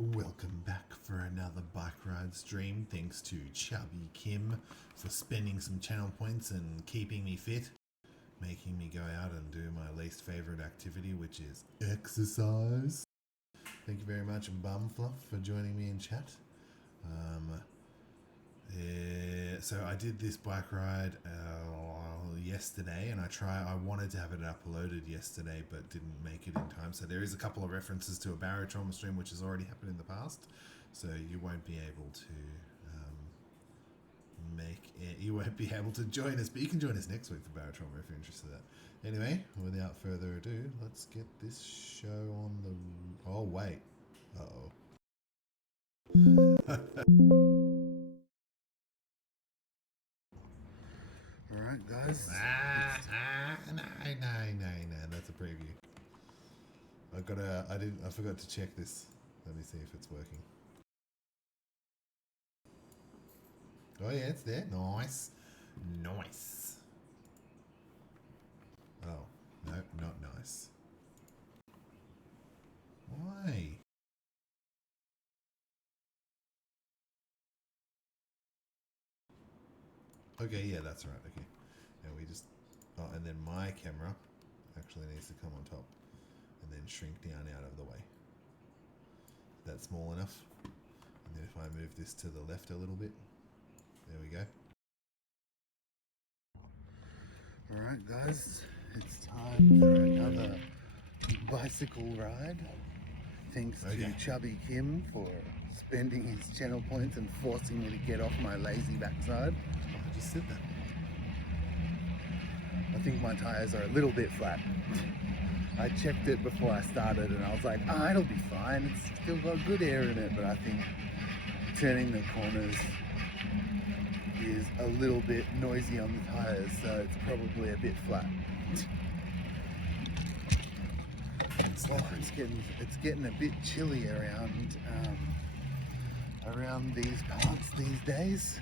Welcome back for another bike ride stream. Thanks to Chubby Kim for spending some channel points and keeping me fit, making me go out and do my least favorite activity, which is exercise. Thank you very much, Bumfluff, for joining me in chat. So I did this bike ride yesterday, and I wanted to have it uploaded yesterday, but didn't make it in time. So there is a couple of references to a barotrauma stream, which has already happened in the past. So you won't be able to you won't be able to join us, but you can join us next week for barotrauma if you're interested in that. Anyway, without further ado, let's get this show on the. Oh wait. Alright guys. No, that's a preview. I forgot to check this. Let me see if it's working. Oh yeah, it's there. Nice. Oh, nope, not nice. Why? Okay, yeah, that's right. Okay. Now we just... Oh, and then my camera actually needs to come on top and then shrink down out of the way. That's small enough. And then if I move this to the left a little bit, there we go. Alright guys, it's time for another bicycle ride. Thanks to Chubby Kim for spending his channel points and forcing me to get off my lazy backside. I just said that. I think my tyres are a little bit flat. I checked it before I started and I was like, it'll be fine. It's still got good air in it, but I think turning the corners is a little bit noisy on the tyres, so it's probably a bit flat. It's getting a bit chilly around these parts these days.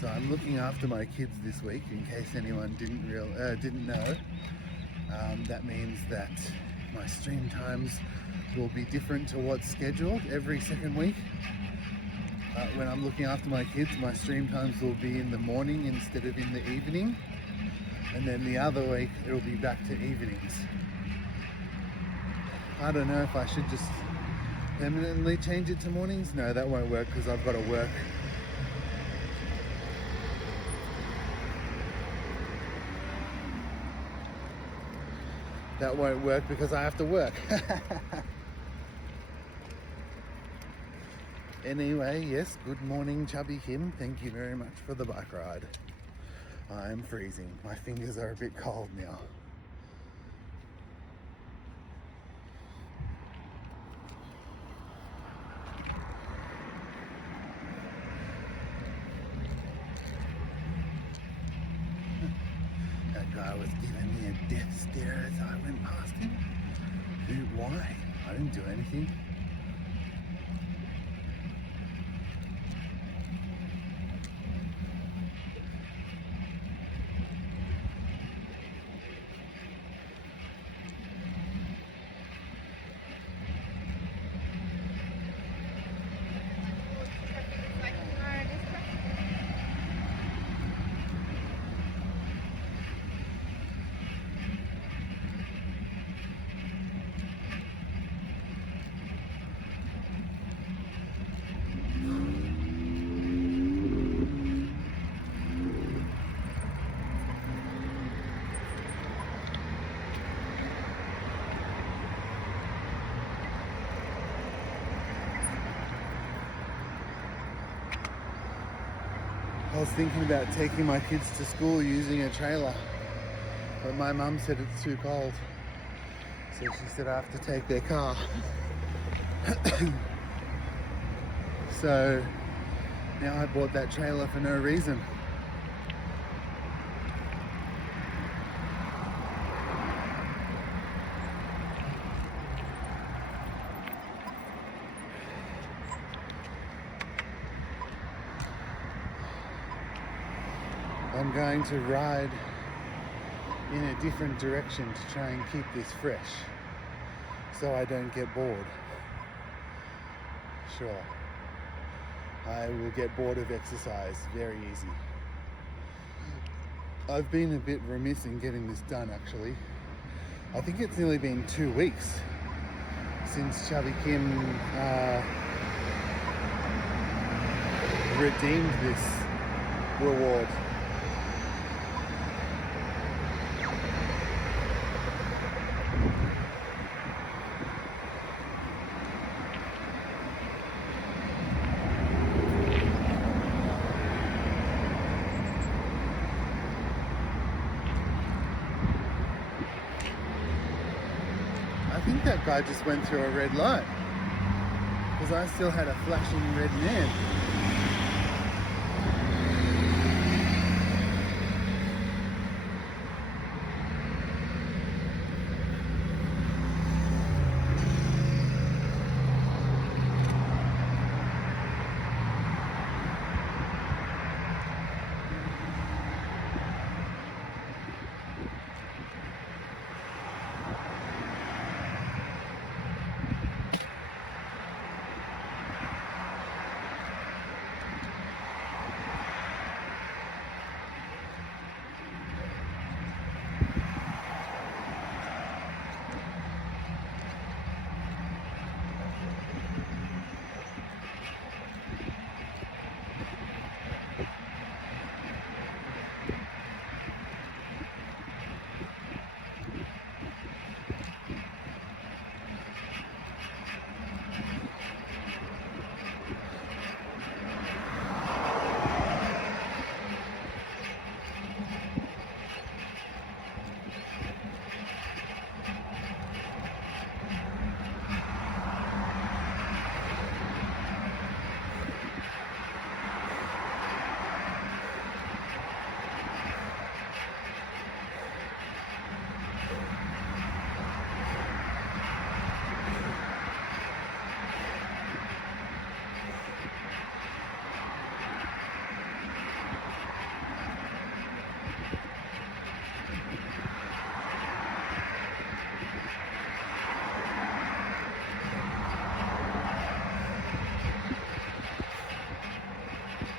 So I'm looking after my kids this week, in case anyone didn't know. That means that my stream times will be different to what's scheduled every second week. When I'm looking after my kids, my stream times will be in the morning instead of in the evening. And then the other week, it'll be back to evenings. I don't know if I should just permanently change it to mornings. No, that won't work because I've got to work. That won't work because I have to work. Anyway, yes, good morning, Chubby Kim. Thank you very much for the bike ride. I'm freezing. My fingers are a bit cold now. That guy was giving me a death stare as I went past him. Why? I didn't do anything. I was thinking about taking my kids to school using a trailer, but my mum said it's too cold, so she said I have to take their car. So now I bought that trailer for no reason. I'm going to ride in a different direction to try and keep this fresh so I don't get bored. Sure, I will get bored of exercise very easy. I've been a bit remiss in getting this done actually. I think it's nearly been 2 weeks since Chubby Kim redeemed this reward. I think that guy just went through a red light because I still had a flashing red man.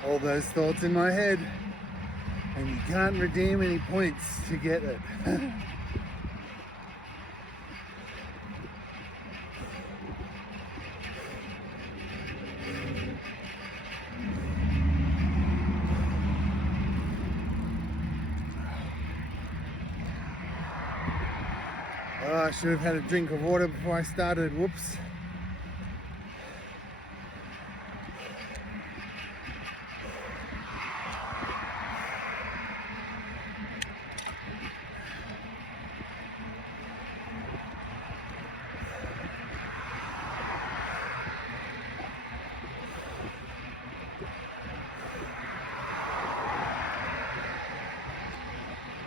All those thoughts in my head, and you can't redeem any points to get it. Oh, I should have had a drink of water before I started. Whoops.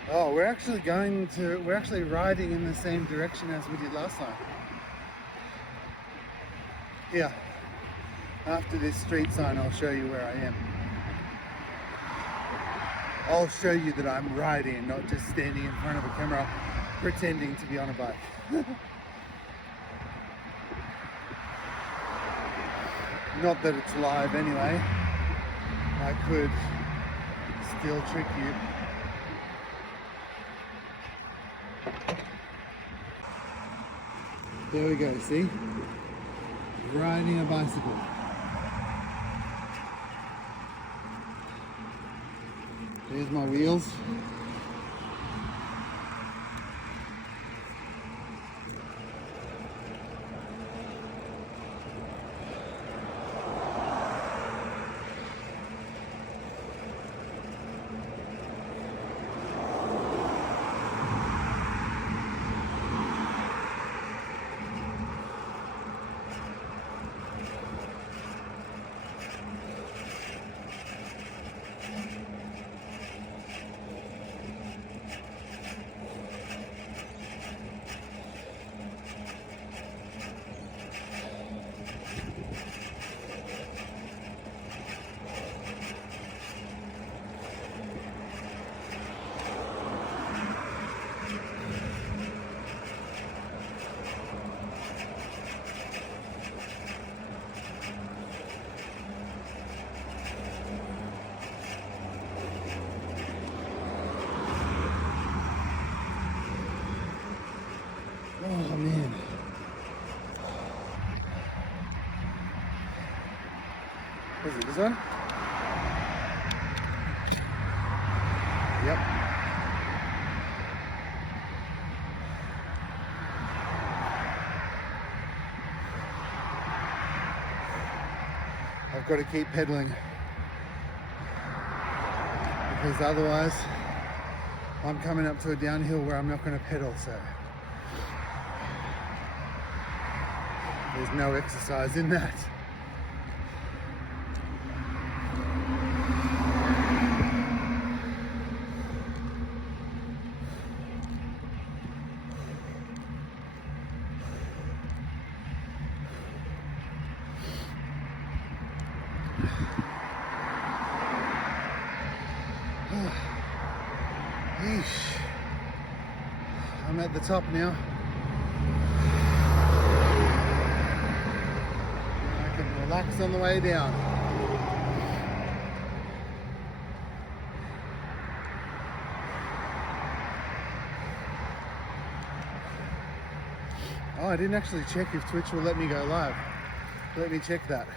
Oh, we're actually riding in the same direction as we did last time. Here, after this street sign, I'll show you where I am. I'll show you that I'm riding, not just standing in front of a camera pretending to be on a bike. Not that it's live anyway. I could still trick you. There we go, see? Riding a bicycle. There's my wheels. Oh man. What is it, this one? Yep. I've got to keep pedaling because otherwise I'm coming up to a downhill where I'm not going to pedal, so there's no exercise in that. Yeesh. I'm at the top now. I can relax on the way down. Oh, I didn't actually check if Twitch will let me go live. Let me check that.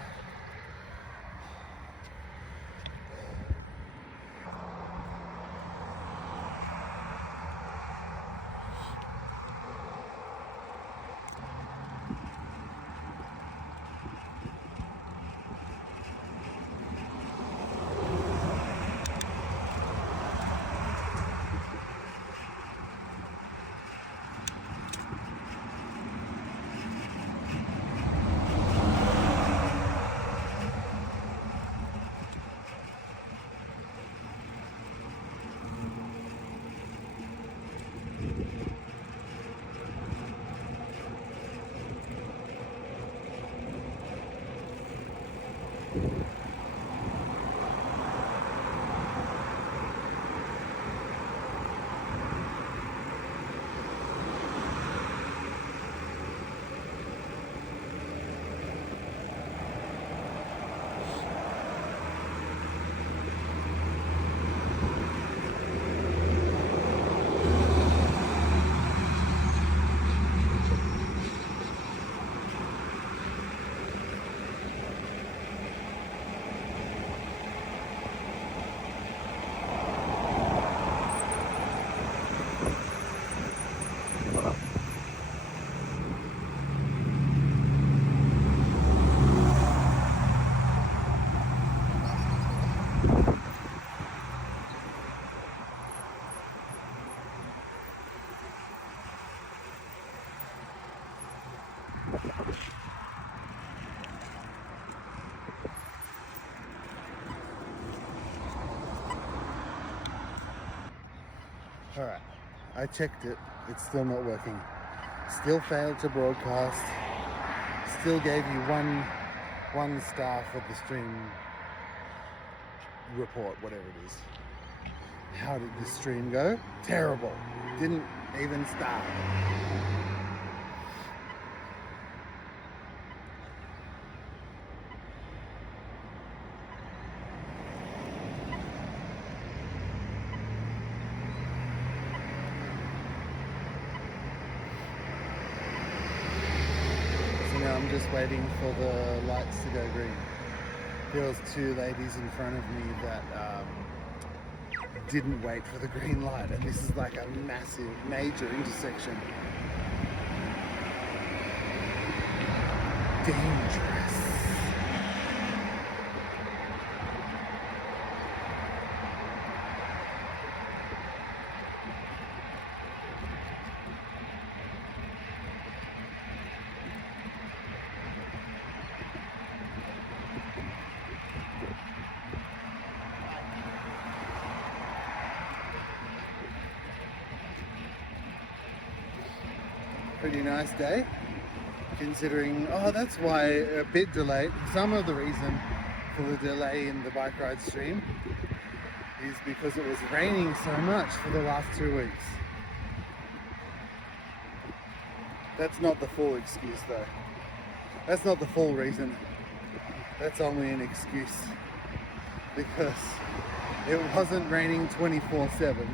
Alright, I checked it. It's still not working. Still failed to broadcast. Still gave you one star for the stream report, whatever it is. How did this stream go? Terrible. Didn't even start. Now I'm just waiting for the lights to go green. There was two ladies in front of me that didn't wait for the green light, and this is like a massive, major intersection. Dangerous. Pretty nice day, considering, oh, that's why a bit delayed. Some of the reason for the delay in the bike ride stream is because it was raining so much for the last 2 weeks. That's not the full excuse though. That's not the full reason. That's only an excuse because it wasn't raining 24/7.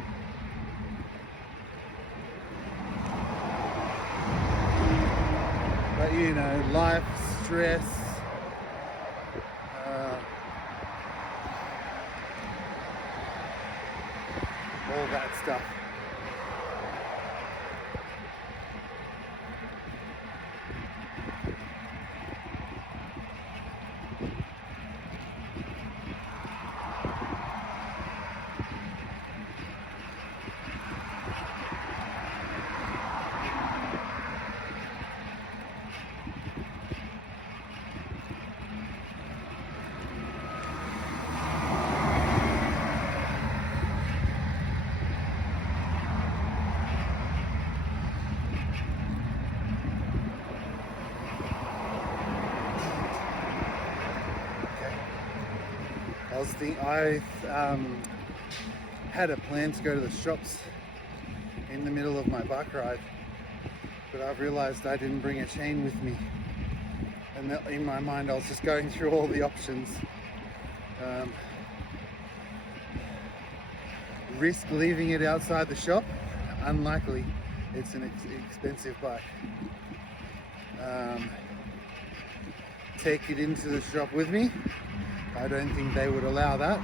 But you know, life, stress, all that stuff. I had a plan to go to the shops in the middle of my bike ride, but I've realized I didn't bring a chain with me, and that in my mind I was just going through all the options. Risk leaving it outside the shop? Unlikely. It's an expensive bike. Take it into the shop with me? I don't think they would allow that.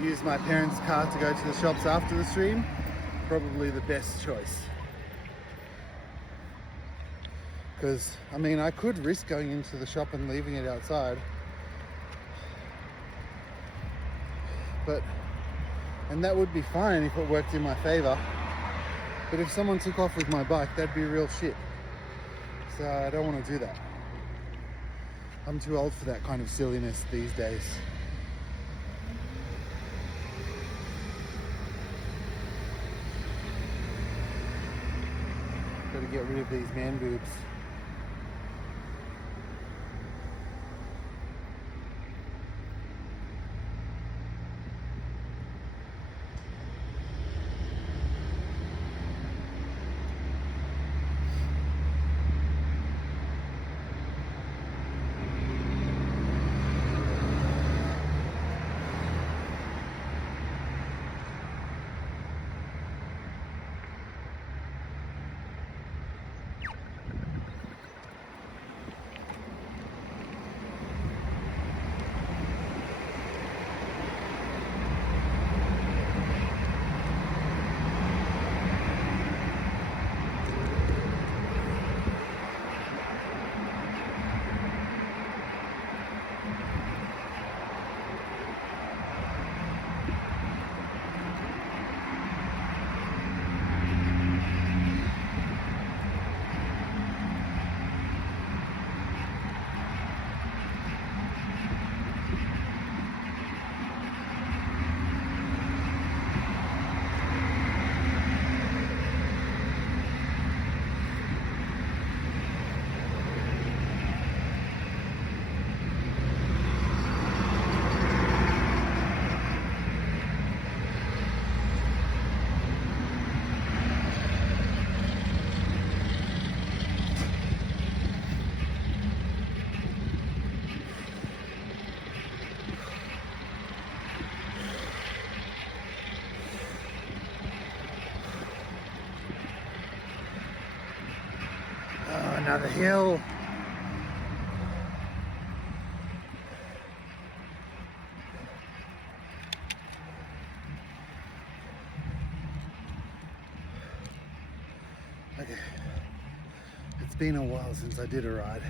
Use my parents' car to go to the shops after the stream? Probably the best choice. Because, I mean, I could risk going into the shop and leaving it outside. And that would be fine if it worked in my favor. But if someone took off with my bike, that'd be real shit. So I don't want to do that. I'm too old for that kind of silliness these days. Gotta get rid of these man boobs. Another hill. Okay, it's been a while since I did a ride,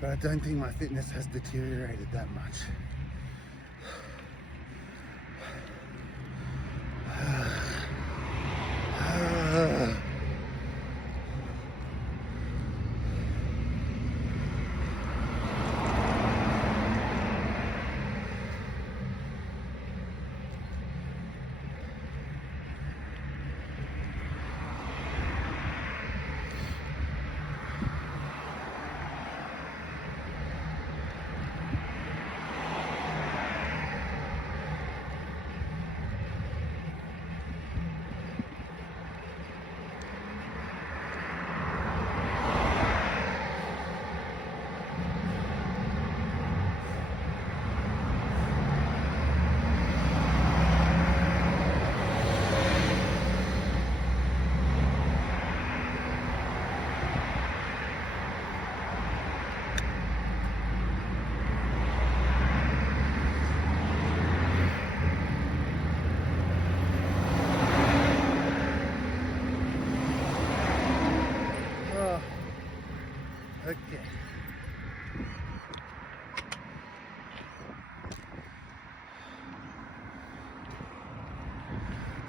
but I don't think my fitness has deteriorated that much.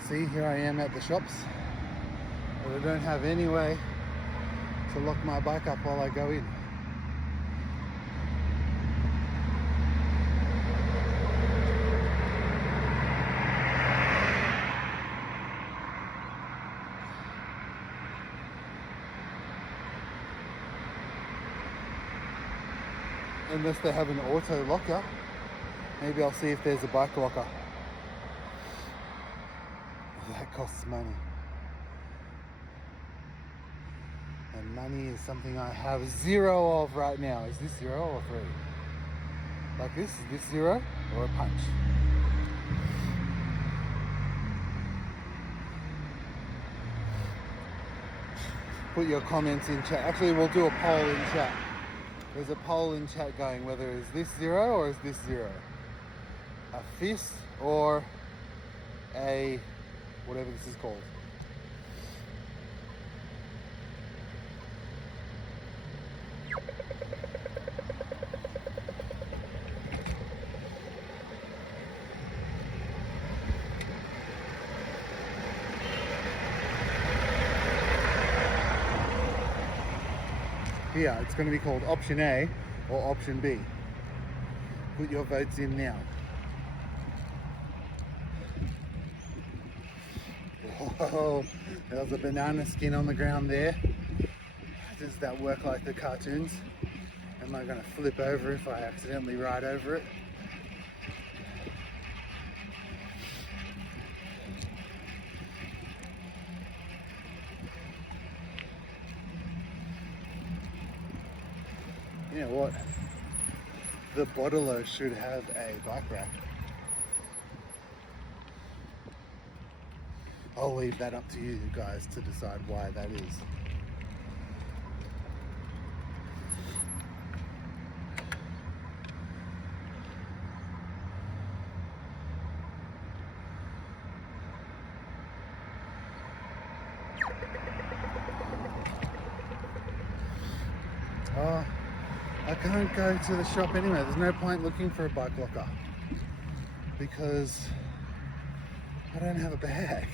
See, here I am at the shops, but I don't have any way to lock my bike up while I go in. Unless they have an auto locker. Maybe I'll see if there's a bike locker. That costs money. And money is something I have zero of right now. Is this 0 or 3? Like this? Is this 0 or a punch? Put your comments in chat. Actually, we'll do a poll in chat. There's a poll in chat going whether is this 0 or is this 0? A fist or a whatever this is called. Here, it's going to be called option A or option B. Put your votes in now. Whoa, there's a banana skin on the ground there. Does that work like the cartoons? Am I going to flip over if I accidentally ride over it? You know what? The Bottle should have a bike rack. I'll leave that up to you guys to decide why that is. Oh, I can't go to the shop anyway. There's no point looking for a bike locker because I don't have a bag.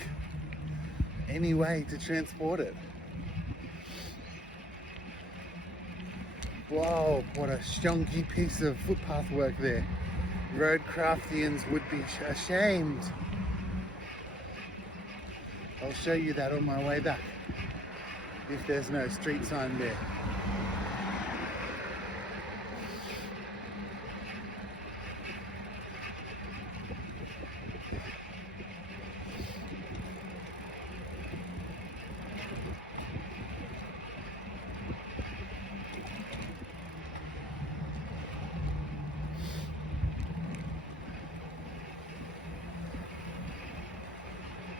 Any way to transport it. Whoa, what a shonky piece of footpath work there. Road craftians would be ashamed. I'll show you that on my way back if there's no street sign there.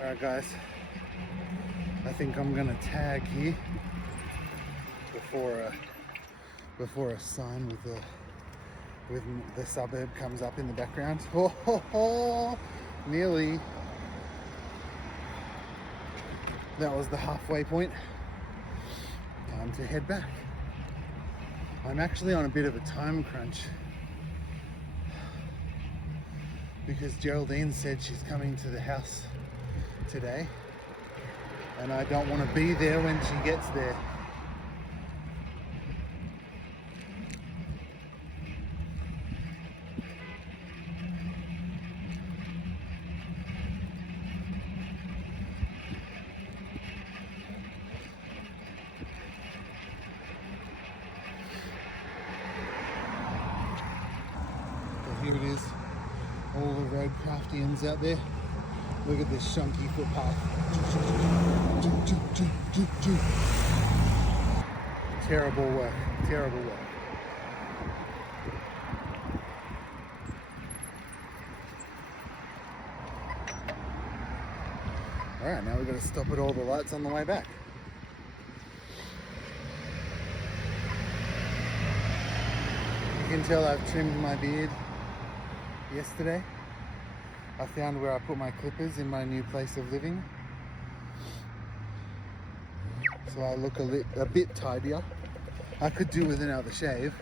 Alright guys, I think I'm gonna tag here before a sign with the suburb comes up in the background. Oh, nearly. That was the halfway point. Time to head back. I'm actually on a bit of a time crunch because Geraldine said she's coming to the house today and I don't want to be there when she gets there. So here it is, all the road craftians out there. Look at this shunky footpath. Terrible work, terrible work. Alright, now we've got to stop at all the lights on the way back. You can tell I've trimmed my beard yesterday. I found where I put my clippers in my new place of living. So I look a bit tidier. I could do with another shave.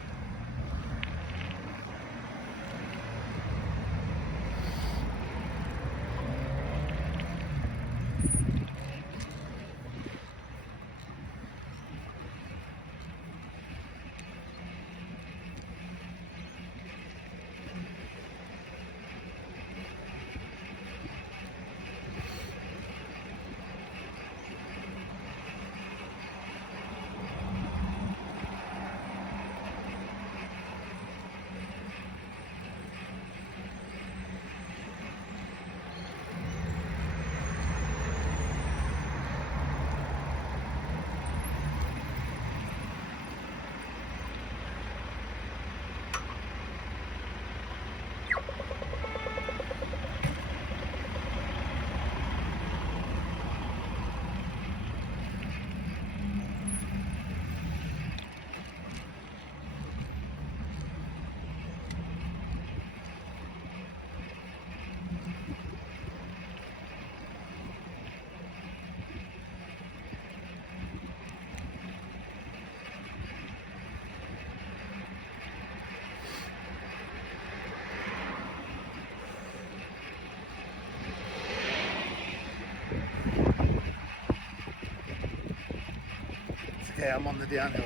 Okay, I'm on the downhill.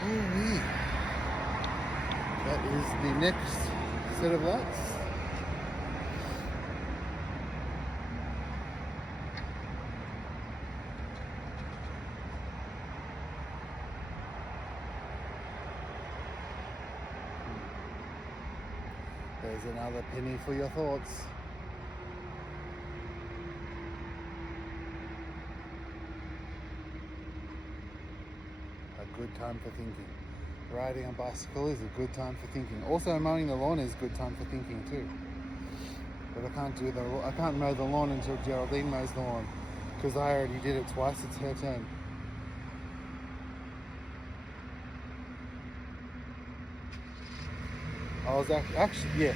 Ooh-wee. That is the next set of lights. There's another penny for your thoughts. A good time for thinking. Riding a bicycle is a good time for thinking. Also, mowing the lawn is a good time for thinking too. But I can't mow the lawn until Geraldine mows the lawn because I already did it twice. It's her turn. I was actually, yeah.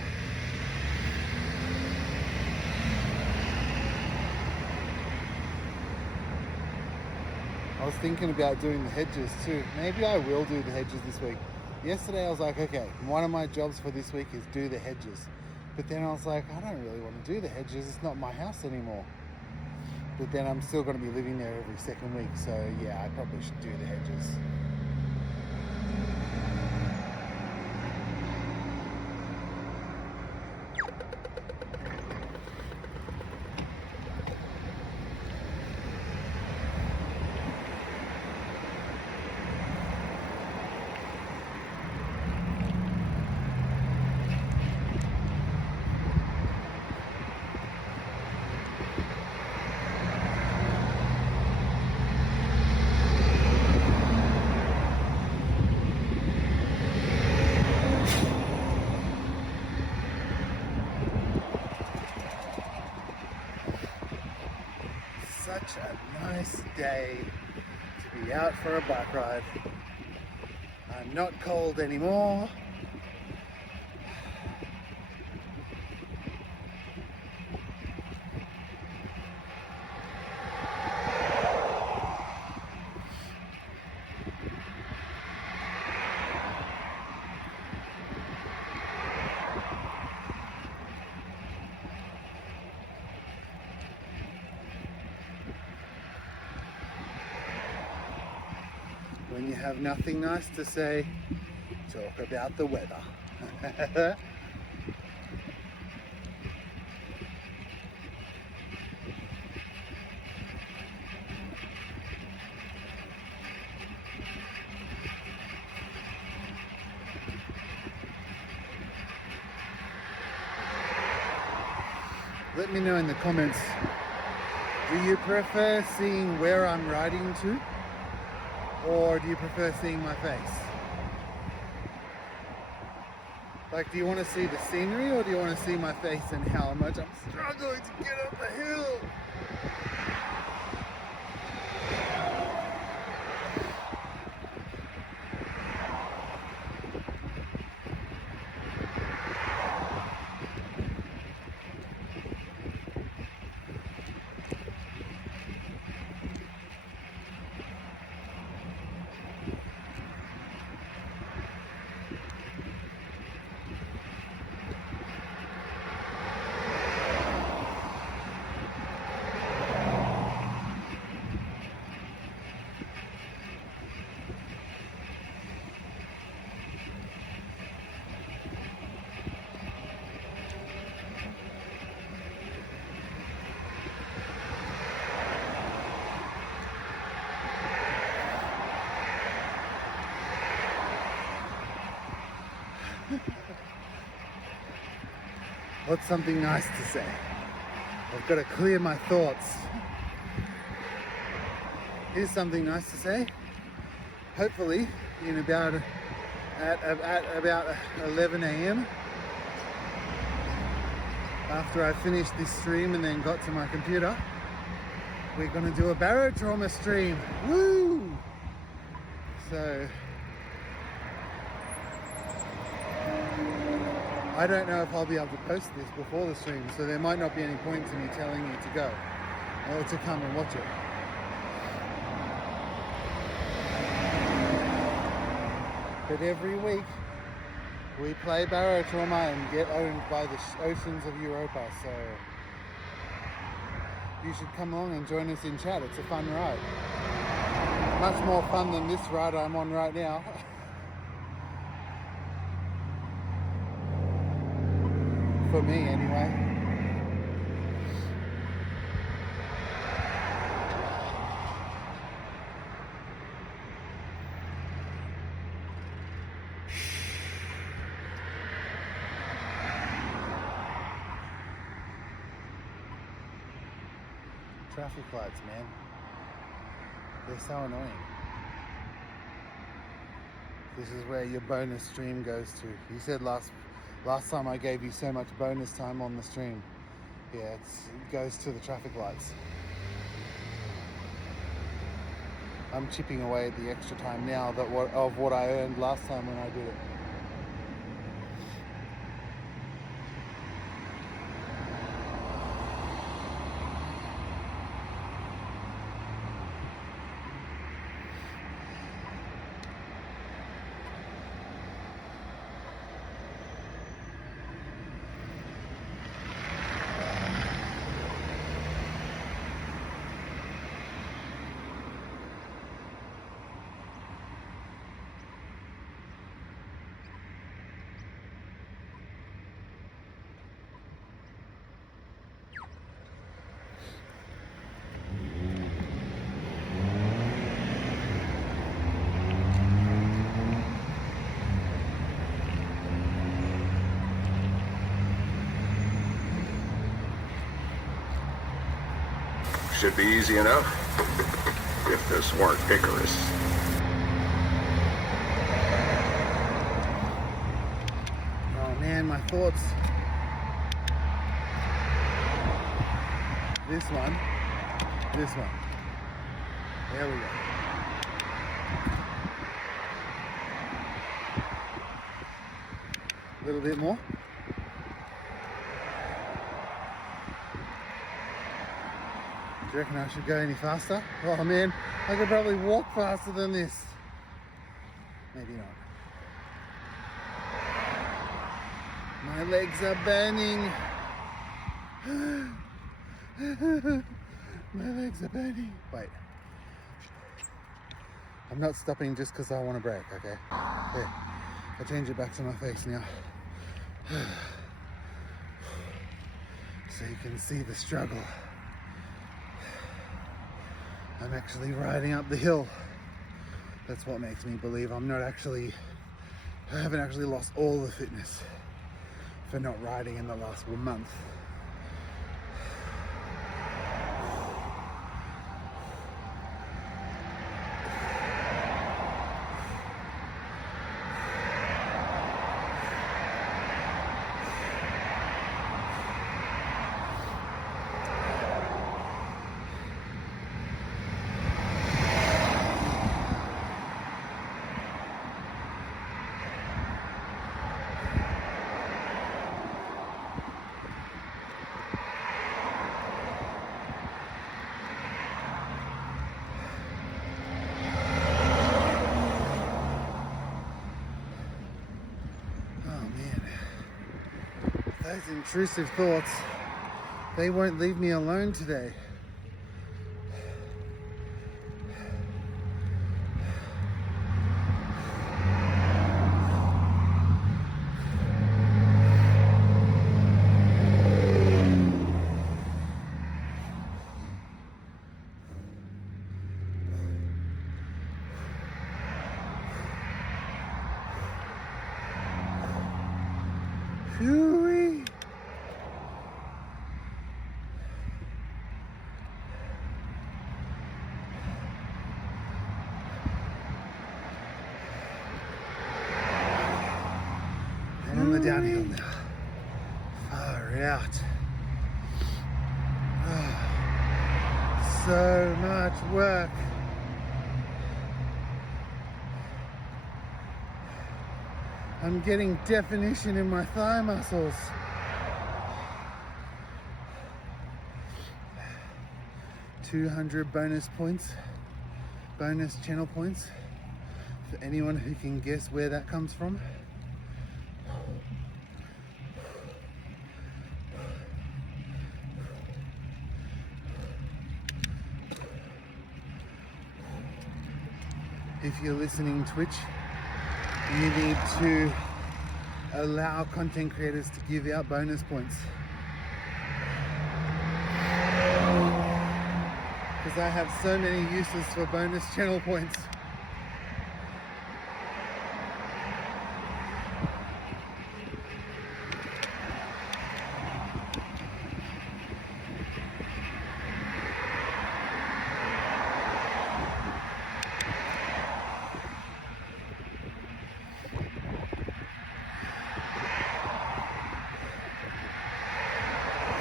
I was thinking about doing the hedges too. Maybe I will do the hedges this week. Yesterday I was like, okay, one of my jobs for this week is do the hedges. But then I was like, I don't really want to do the hedges. It's not my house anymore. But then I'm still going to be living there every second week. So yeah, I probably should do the hedges. Such a nice day to be out for a bike ride. I'm not cold anymore. When you have nothing nice to say, talk about the weather. Let me know in the comments, do you prefer seeing where I'm riding to? Or do you prefer seeing my face? Like, do you want to see the scenery or do you want to see my face and how much I'm struggling to get up the hill? What's something nice to say? I've got to clear my thoughts. Here's something nice to say. Hopefully, in about at about 11 a.m. after I finished this stream and then got to my computer, we're going to do a barotrauma stream. Woo! So I don't know if I'll be able to post this before the stream, so there might not be any point to me telling you to go or to come and watch it. But every week we play barotrauma and get owned by the oceans of Europa, so you should come along and join us in chat. It's a fun ride. Much more fun than this ride I'm on right now. For me anyway. Traffic lights, man. They're so annoying. This is where your bonus stream goes to. You said last time I gave you so much bonus time on the stream. Yeah, it goes to the traffic lights. I'm chipping away at the extra time now of what I earned last time when I did it. Should be easy enough, if this weren't Icarus. Oh man, my thoughts. This one. There we go. A little bit more. Do you reckon I should go any faster? Oh man, I could probably walk faster than this. Maybe not. My legs are burning. My legs are burning. Wait. I'm not stopping just because I want to brake, okay? There. I'll change it back to my face now. So you can see the struggle. I'm actually riding up the hill. That's what makes me believe I haven't actually lost all the fitness for not riding in the last month. Those intrusive thoughts, they won't leave me alone today. Ooh-wee. And on the downhill now. Far out. So much work. I'm getting definition in my thigh muscles. $200 bonus points, bonus channel points for anyone who can guess where that comes from. If you're listening Twitch, you need to allow content creators to give out bonus points. Because I have so many uses for bonus channel points.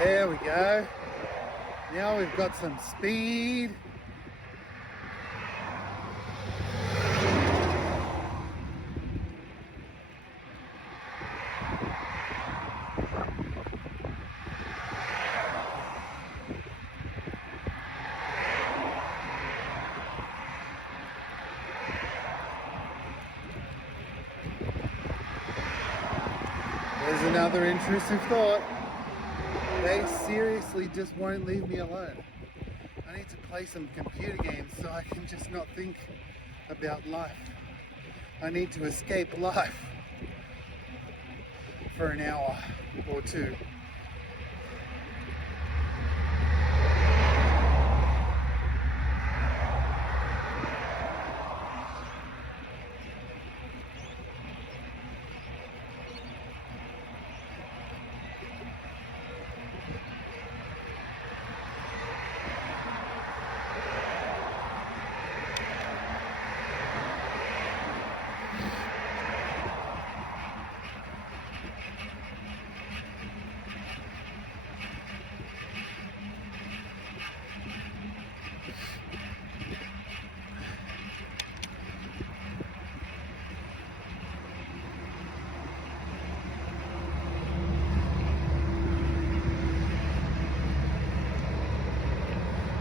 There we go. Now we've got some speed. There's another intrusive thought. They seriously just won't leave me alone. I need to play some computer games so I can just not think about life. I need to escape life for an hour or two.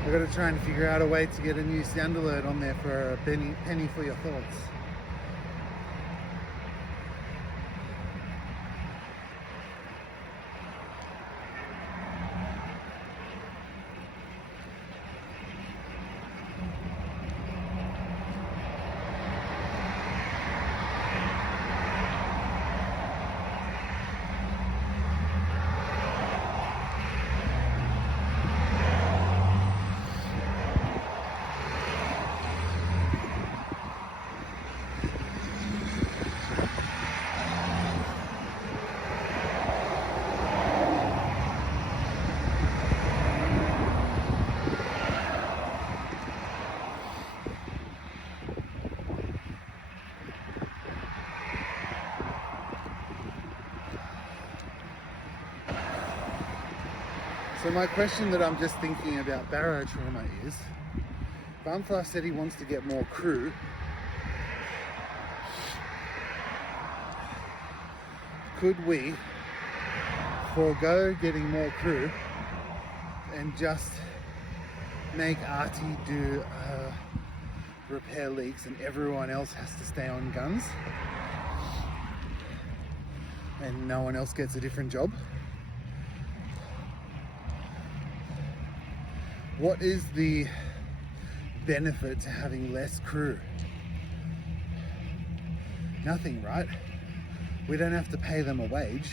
I've got to try and figure out a way to get a new sound alert on there for a penny for your thoughts. So my question that I'm just thinking about barotrauma is, Bumthar said he wants to get more crew. Could we forego getting more crew and just make Artie do repair leaks and everyone else has to stay on guns and no one else gets a different job? What is the benefit to having less crew? Nothing, right? We don't have to pay them a wage.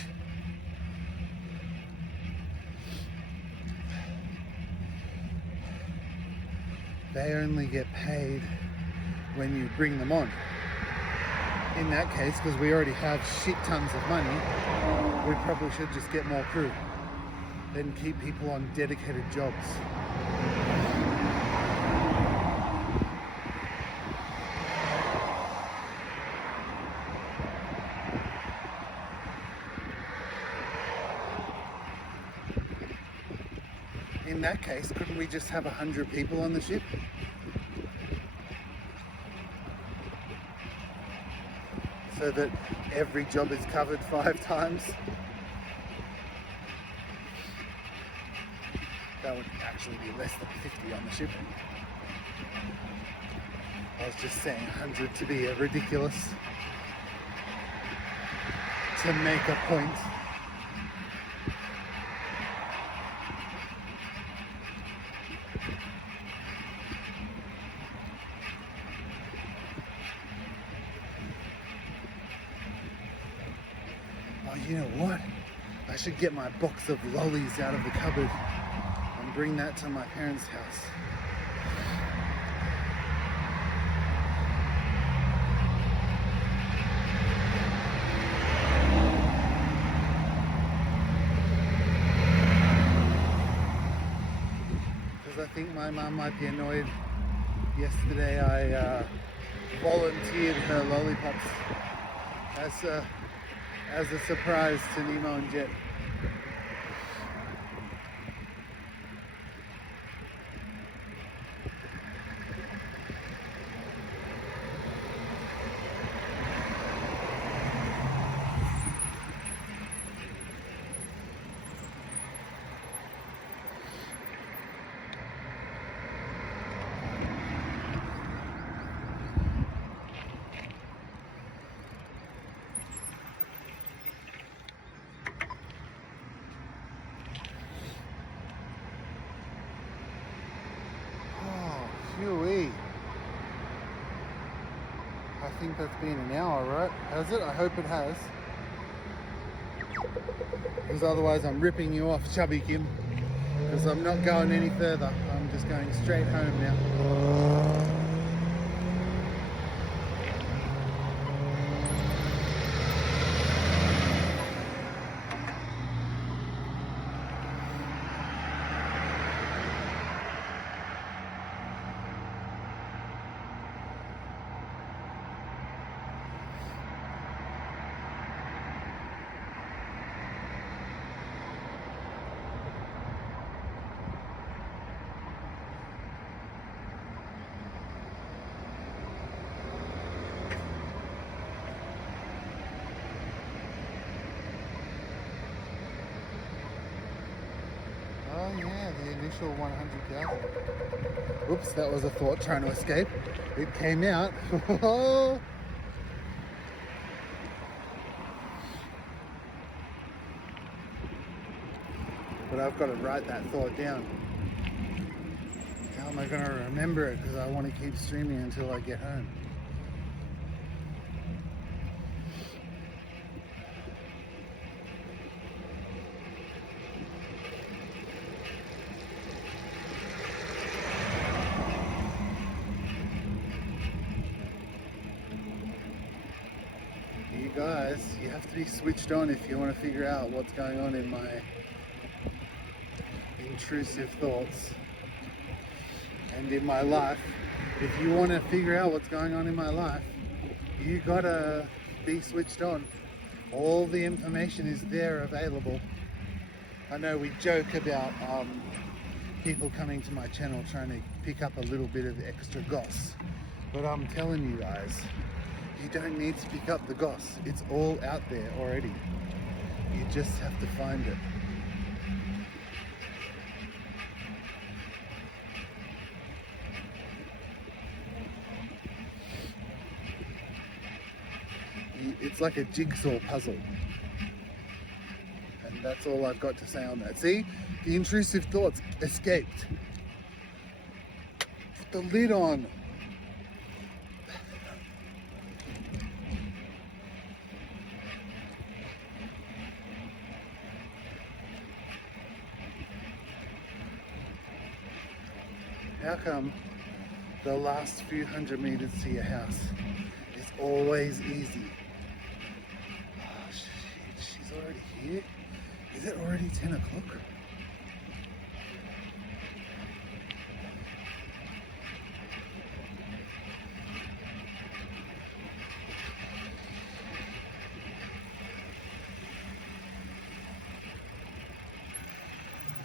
They only get paid when you bring them on. In that case, because we already have shit tons of money, we probably should just get more crew. Then keep people on dedicated jobs. In that case, couldn't we just have 100 people on the ship? So that every job is covered 5 times? That would actually be less than 50 on the ship. I was just saying 100 to be ridiculous. To make a point. Oh, you know what? I should get my box of lollies out of the cupboard and bring that to my parents' house. Because I think my mum might be annoyed. Yesterday I volunteered her lollipops as a surprise to Nemo and Jet. Phew-wee. I think that's been an hour, right? Has it? I hope it has. Because otherwise I'm ripping you off, Chubby Kim. Because I'm not going any further. I'm just going straight home now. Oh yeah, the initial 100,000. Oops, that was a thought trying to escape. It came out. But I've got to write that thought down. How am I going to remember it? Because I want to keep streaming until I get home. You guys, you have to be switched on if you want to figure out what's going on in my intrusive thoughts and in my life. If you want to figure out what's going on in my life, you gotta be switched on. All the information is there available. I know we joke about people coming to my channel trying to pick up a little bit of extra goss, but I'm telling you guys, you don't need to pick up the goss. It's all out there already. You just have to find it. It's like a jigsaw puzzle. And that's all I've got to say on that. See? The intrusive thoughts escaped. Put the lid on. How come the last few hundred meters to your house is always easy. Oh, shit, she's already here? Is it already 10 o'clock?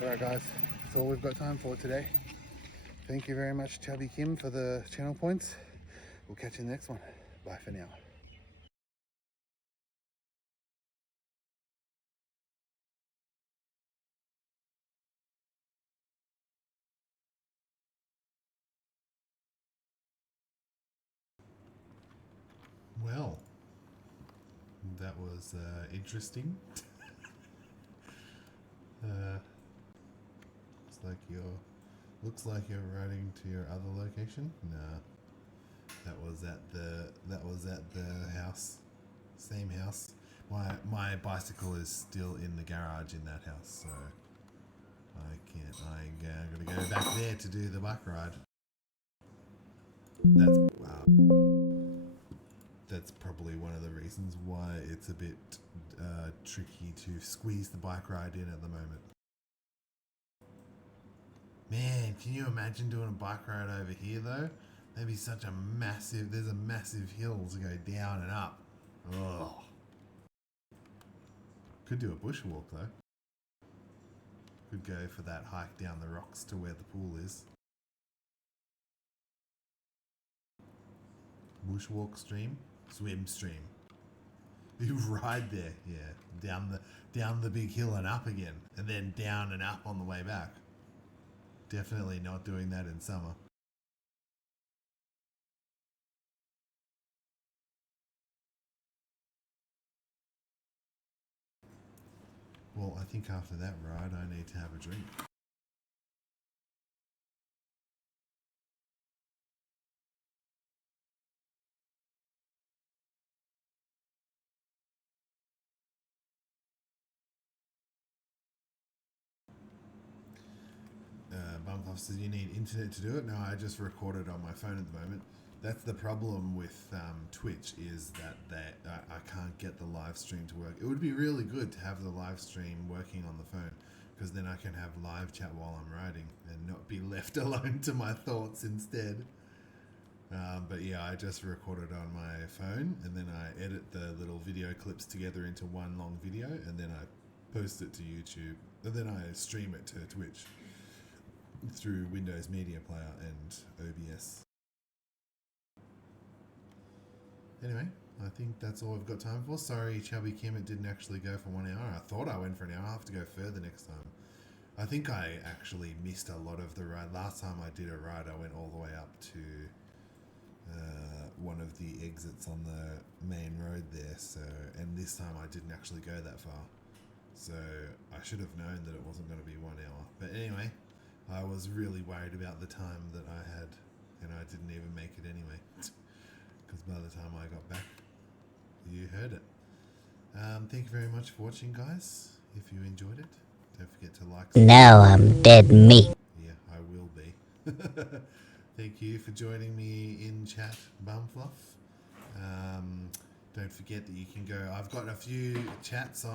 Alright guys, that's all we've got time for today. Thank you very much Chubby Kim for the channel points. We'll catch you in the next one. Bye for now. Well, that was interesting. Looks like you're riding to your other location. Nah, that was at the house, same house. My bicycle is still in the garage in that house, so I'm gonna go back there to do the bike ride. That's probably one of the reasons why it's a bit tricky to squeeze the bike ride in at the moment. Man, can you imagine doing a bike ride over here though? There's a massive hill to go down and up. Ugh. Could do a bushwalk though. Could go for that hike down the rocks to where the pool is. Bushwalk stream, swim stream. You ride there, yeah, down the big hill and up again, and then down and up on the way back. Definitely not doing that in summer. Well, I think after that ride, I need to have a drink. Bumpuff says you need internet to do it. No, I just record it on my phone at the moment. That's the problem with Twitch, is that I can't get the live stream to work. It would be really good to have the live stream working on the phone, because then I can have live chat while I'm riding and not be left alone to my thoughts instead. But yeah, I just record it on my phone, and then I edit the little video clips together into one long video, and then I post it to YouTube, and then I stream it to Twitch through Windows Media Player and OBS. Anyway, I think that's all I've got time for. Sorry, Chubby Kim, it didn't actually go for 1 hour. I thought I went for an hour. I'll have to go further next time. I think I actually missed a lot of the ride. Last time I did a ride, I went all the way up to one of the exits on the main road there. And this time I didn't actually go that far. So I should have known that it wasn't going to be 1 hour. But anyway, I was really worried about the time that I had, and I didn't even make it anyway. Because by the time I got back, you heard it. Thank you very much for watching, guys. If you enjoyed it, don't forget to like. Now I'm dead meat. Yeah, I will be. Thank you for joining me in chat, Bumfluff. Don't forget that you can go. I've got a few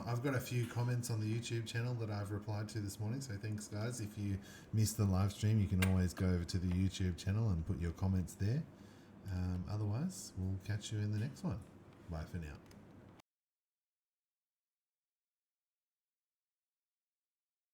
I've got a few comments on the YouTube channel that I've replied to this morning. So thanks, guys. If you missed the live stream, you can always go over to the YouTube channel and put your comments there. Otherwise, we'll catch you in the next one. Bye for now.